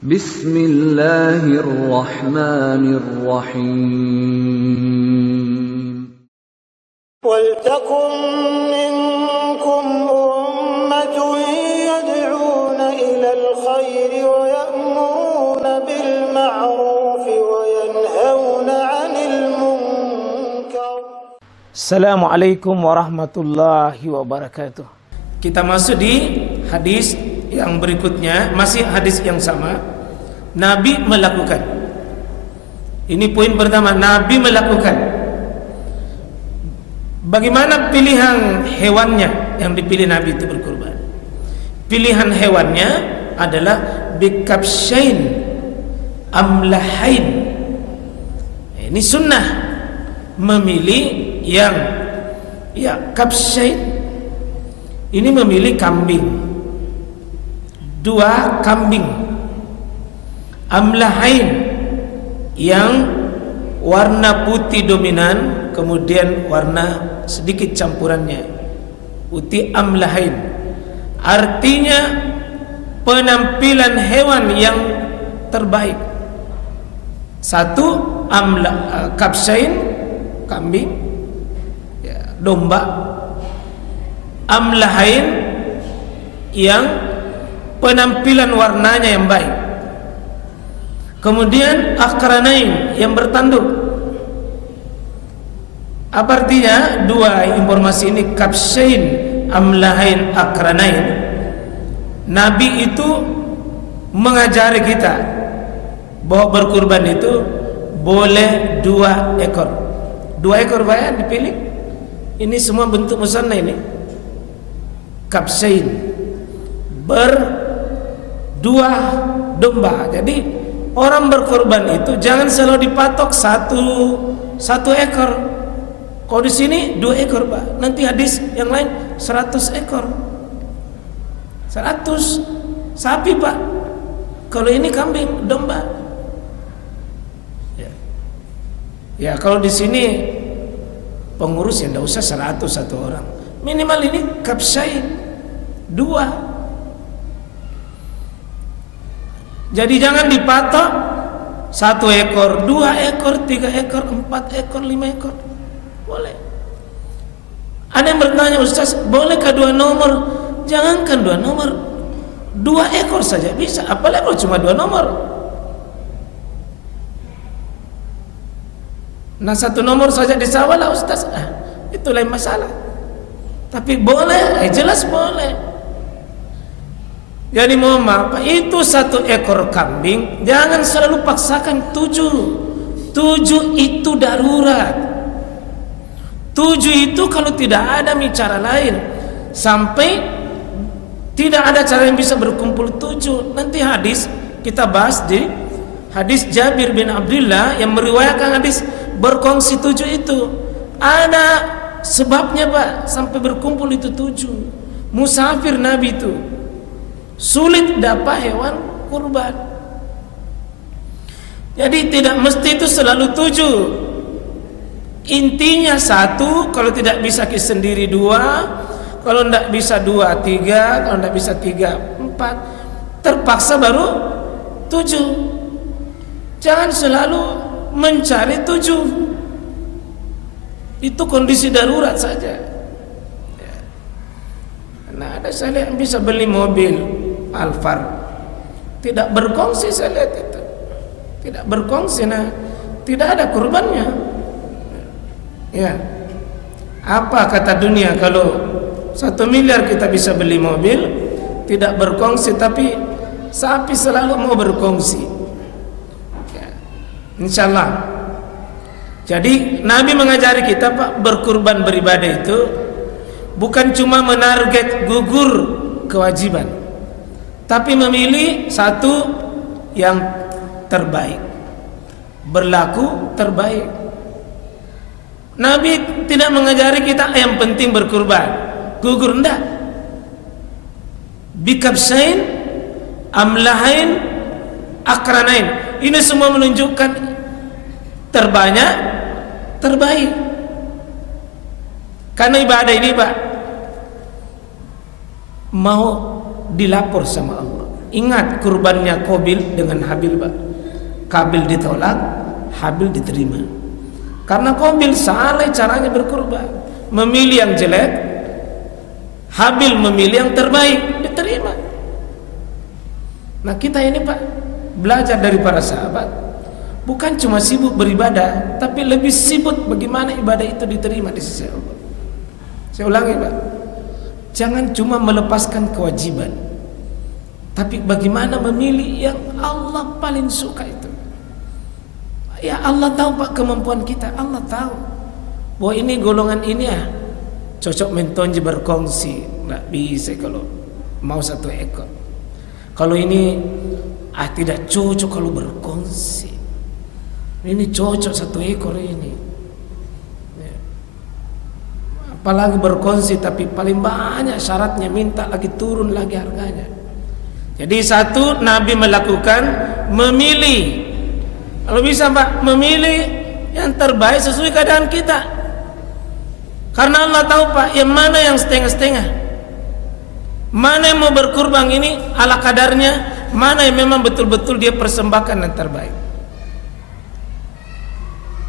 Bismillahirrahmanirrahim. وَلْتَكُنْ مِنْكُمْ أُمَّةٌ يَدْعُونَ إِلَى الْخَيْرِ وَيَأْمُرُونَ بِالْمَعْرُوفِ وَيَنْهَوْنَ عَنِ الْمُنْكَرِ. Assalamualaikum warahmatullahi wabarakatuh. Kita masuk di hadis yang berikutnya, masih hadis yang sama. Nabi melakukan. Ini poin pertama, Nabi melakukan. Bagaimana pilihan hewannya yang dipilih Nabi itu berkurban? Pilihan hewannya adalah bikabsyain amlahain. Ini sunnah, memilih yang kabsyain. Ini memilih kambing, 2 kambing. Amlahain yang warna putih dominan, kemudian warna sedikit campurannya, putih amlahain. Artinya penampilan hewan yang terbaik. 1 kabsyain, kambing, domba. Amlahain yang penampilan warnanya yang baik. Kemudian akranain yang bertanduk. Apa artinya 2 informasi ini, kabsyain amlahain akranain? Nabi itu mengajari kita bahwa berkurban itu boleh 2 ekor. 2 ekor bayar dipilih. Ini semua bentuk musanna ini. Kabsyain, 2 domba. Jadi orang berkorban itu jangan selalu dipatok satu ekor. Kalau di sini 2 ekor, Pak. Nanti hadis yang lain 100 ekor. 100 sapi, Pak. Kalau ini kambing, domba. Ya, kalau di sini pengurus yang enggak usah 100 satu orang. Minimal ini kabsyain 2. Jadi jangan dipatok 1 ekor, 2 ekor, 3 ekor, 4 ekor, 5 ekor. Boleh. Ada yang bertanya, Ustaz, bolehkah 2 nomor? Jangankan 2 nomor, 2 ekor saja bisa. Apalagi kalau cuma 2 nomor. Nah, 1 nomor saja disawal lah, Ustaz. Itu lain masalah. Tapi boleh, jelas boleh. Jadi mohon maaf, itu 1 ekor kambing jangan selalu paksakan 7. 7 itu darurat. 7 itu kalau tidak ada cara lain, sampai tidak ada cara yang bisa berkumpul 7. Nanti hadis kita bahas di hadis Jabir bin Abdullah yang meriwayatkan hadis berkongsi 7 itu. Ada sebabnya, Pak, sampai berkumpul itu 7. Musafir Nabi itu sulit dapat hewan kurban. Jadi tidak mesti itu selalu 7. Intinya 1, kalau tidak bisa sendiri 2, kalau tidak bisa 2, 3, kalau tidak bisa 3, 4, terpaksa baru 7. Jangan selalu mencari 7. Itu kondisi darurat saja. Nah, ada saya lihat bisa beli mobil Alphard, tidak berkongsi, saya lihat itu tidak berkongsi. Nah, tidak ada kurbannya. Ya, apa kata dunia kalau 1 miliar kita bisa beli mobil tidak berkongsi, tapi sapi selalu mau berkongsi. Ya, insyaallah. Jadi Nabi mengajari kita, Pak, berkurban beribadah itu bukan cuma menarget gugur kewajiban, tapi memilih 1 yang terbaik, berlaku terbaik. Nabi tidak mengajari kita yang penting berkurban, gugur, enggak. Bikabsyain amlahain akranain. Ini semua menunjukkan terbanyak, terbaik. Karena ibadah ini, Pak, mau dilapor sama Allah. Ingat kurbannya Qabil dengan Habil, Pak. Qabil ditolak, Habil diterima. Karena Qabil salah caranya berkurban, memilih yang jelek, Habil memilih yang terbaik, diterima. Nah kita ini, Pak, belajar dari para sahabat, bukan cuma sibuk beribadah, tapi lebih sibuk bagaimana ibadah itu diterima di sisi Allah. Saya ulangi, Pak, jangan cuma melepaskan kewajiban, tapi bagaimana memilih yang Allah paling suka itu. Ya Allah tahu, Pak, kemampuan kita. Allah tahu bahwa ini golongan ini ya cocok mentonji berkongsi, nggak bisa kalau mau satu ekor. Kalau ini tidak cocok kalau berkongsi. Ini cocok satu ekor ini. Ya. Apalagi berkongsi tapi paling banyak syaratnya, minta lagi turun lagi harganya. Jadi satu, Nabi melakukan memilih. Kalau bisa, Pak, memilih yang terbaik sesuai keadaan kita. Karena Allah tahu, Pak, yang mana yang setengah-setengah, mana yang mau berkurban ini ala kadarnya, mana yang memang betul-betul dia persembahkan yang terbaik.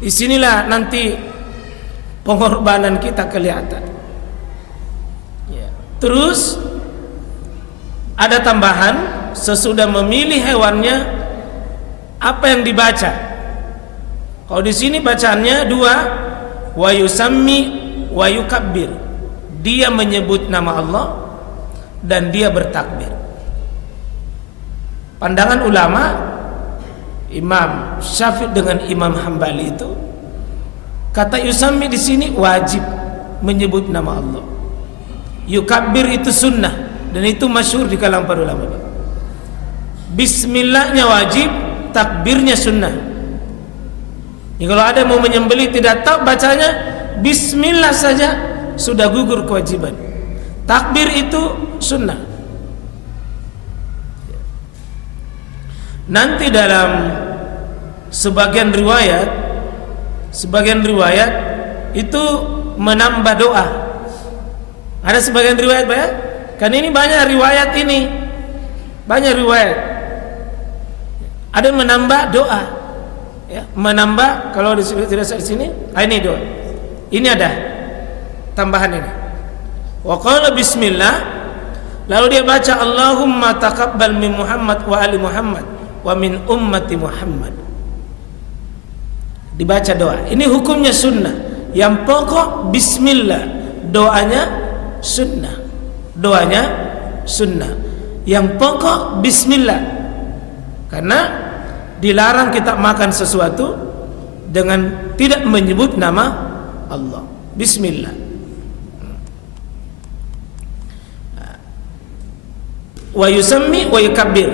Disinilah nanti pengorbanan kita kelihatan. Ya. Terus ada tambahan, sesudah memilih hewannya, apa yang dibaca? Kalau di sini bacaannya dua, wa yusammi wa yukabbir. Dia menyebut nama Allah dan dia bertakbir. Pandangan ulama Imam Syafi'i dengan Imam Hambali itu, kata yusammi di sini wajib menyebut nama Allah. Yukabbir itu sunnah dan itu masyhur di kalangan para ulama. Bismillahnya wajib, takbirnya sunnah. Jadi kalau ada mau menyembelih tidak tahu bacanya bismillah saja sudah gugur kewajiban. Takbir itu sunnah. Nanti dalam sebagian riwayat itu menambah doa. Ada sebagian riwayat, Pak, ya? Kan ini banyak riwayat ini. Banyak riwayat. Ada menambah doa, ya, menambah. Kalau tidak di sini, ini doa. Ini ada tambahan ini. Wa qala bismillah, lalu dia baca Allahumma taqabbal min Muhammad wa ali Muhammad wa min ummati Muhammad. Dibaca doa. Ini hukumnya sunnah. Yang pokok bismillah, doanya sunnah. Doanya sunnah. Yang pokok bismillah. Karena dilarang kita makan sesuatu dengan tidak menyebut nama Allah. Bismillah. Wa yusammi wa yukabbir.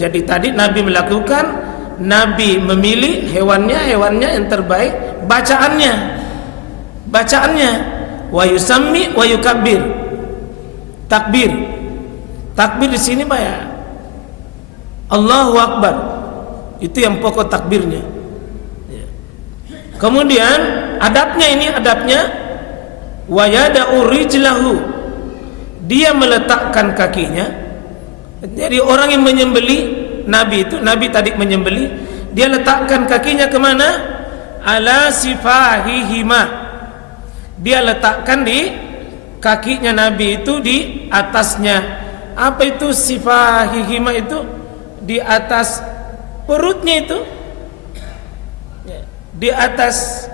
Jadi tadi Nabi melakukan, Nabi memilih hewannya yang terbaik, bacaannya. Wa yusammi wa yukabbir. Takbir. Takbir di sini, Pak, ya, Allahu Akbar. Itu yang pokok takbirnya. Kemudian adabnya wa yada'u rijlahu. Dia meletakkan kakinya. Jadi orang yang menyembelih, Nabi tadi menyembelih, dia letakkan kakinya kemana? Ala sifahihima. Dia letakkan di kakinya Nabi itu di atasnya. Apa itu sifahihima itu? Di atas perutnya itu, di atas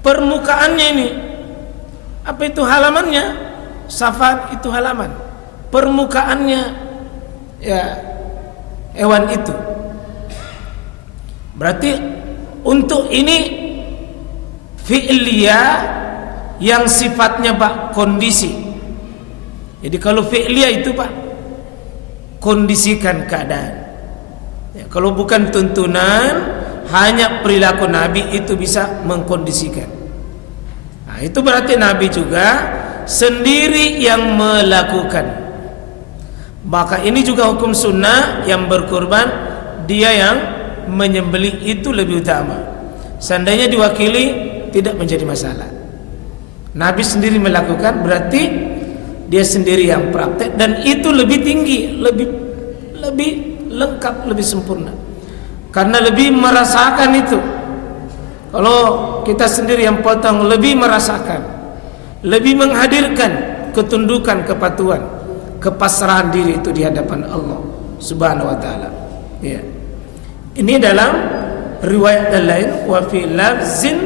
permukaannya ini. Apa itu halamannya? Safar itu halaman. Permukaannya hewan itu. Berarti untuk ini fi'liyah yang sifatnya, Pak, kondisi. Jadi kalau fi'liyah itu, Pak, kondisikan keadaan. Ya, kalau bukan tuntunan, hanya perilaku Nabi itu bisa mengkondisikan. Nah, itu berarti Nabi juga sendiri yang melakukan. Maka ini juga hukum sunnah, yang berkurban dia yang menyembelih itu lebih utama. Seandainya diwakili tidak menjadi masalah. Nabi sendiri melakukan berarti dia sendiri yang praktek, dan itu lebih tinggi, lebih lengkap, lebih sempurna, karena lebih merasakan itu. Kalau kita sendiri yang potong, lebih merasakan, lebih menghadirkan ketundukan, kepatuhan, kepasrahan diri itu di hadapan Allah Subhanahu wa taala. Ya. Ini dalam riwayat yang lain, wa fi lafzin,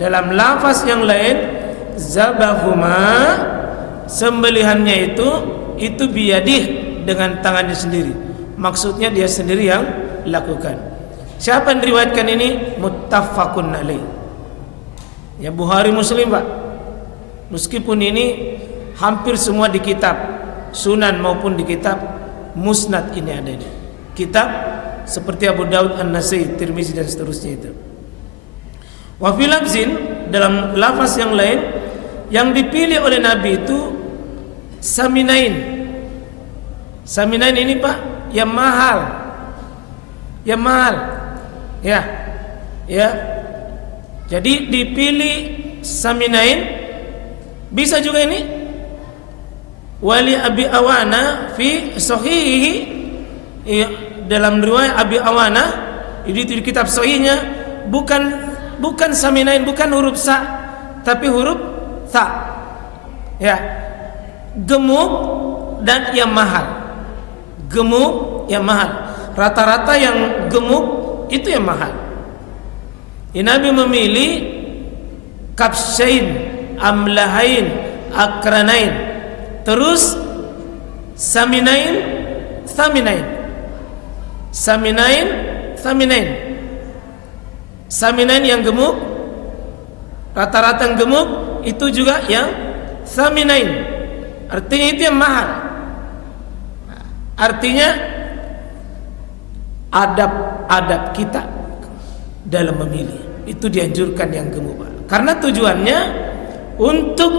dalam lafaz yang lain, zabahuma, sembelihannya itu biyadih, dengan tangannya sendiri. Maksudnya dia sendiri yang lakukan. Siapa yang riwayatkan ini? Muttafaqun alaih. Ya, Bukhari Muslim, Pak. Meskipun ini hampir semua di kitab Sunan maupun di kitab Musnad ini ada ini. Kitab seperti Abu Daud, An-Nasai, Tirmizi dan seterusnya itu. Wa fi lafzin, dalam lafaz yang lain, yang dipilih oleh Nabi itu saminain. Saminain ini, Pak, yang mahal. Yang mahal. Ya. Jadi dipilih saminain. Bisa juga ini wali Abi Awana fi sahihi, ya, dalam riwayat Abi Awana di kitab sahihnya, bukan saminain, bukan huruf sa, tapi huruf ta. Ya. Gemuk dan yang mahal. Gemuk yang mahal. Rata-rata yang gemuk itu yang mahal. Nabi memilih kabsyain, amlahain, akranain, terus saminain, thaminain. Saminain yang gemuk, rata-rata yang gemuk, itu juga yang thaminain. Artinya itu yang mahal. Artinya adab kita dalam memilih itu dianjurkan yang gemuk, Pak. Karena tujuannya untuk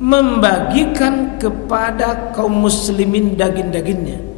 membagikan kepada kaum muslimin daging-dagingnya.